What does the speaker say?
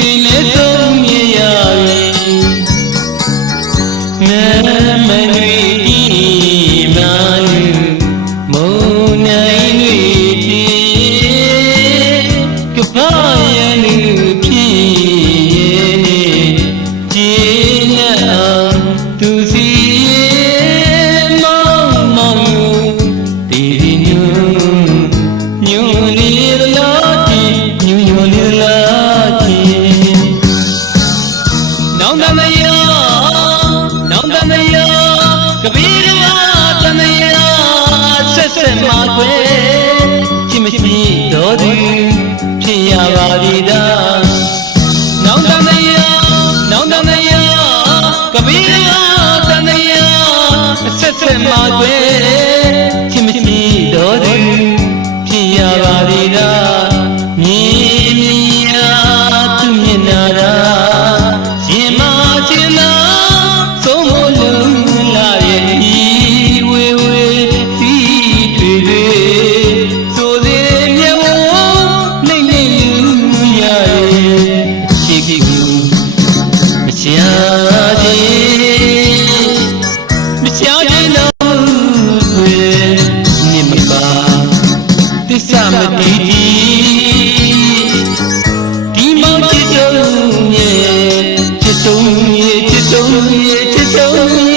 ချိန်လဲဆုံးမြင်ရပြီမတွေဒီမှမုန်နိုင်တွေဒီကပရလူဖြစ်နေကျင်းနေအောင်သူစီမောင်မောင်ဒီညူညူလေးလာတီညူညူလေးလာတီနောင်တမယနောင်တမယကပီရမတမယဆက်ဆက်မှာကွယ်ချစ်မရှိတော့သူဖြစ်ရပါသည်သာနောင်တမယနောင်တမယကပီရမတမယဆက်ဆက်မှာကွယ်ချစ်မရှိတော့သူဖြစ်ရပါသည်သာမြင်မြင်သူမျက်နာသာရင်မချင်သာသုံးမလုံးလာရဲ့ဒီဝေဝေစီတွေတွေဆိုသေးမြတ်ဝနှိမ့်နှိမ့်လူရရဲ့ရှိခိကူမချာခြင်းမချာခြင်းတော့ဆွေမြင်မပါသစ္စာမတည်ဒီမောင်ချစ်တုံးရဲ့ချစ်တုံးရဲ့ချစ်တုံးရဲ့ချစ်တုံး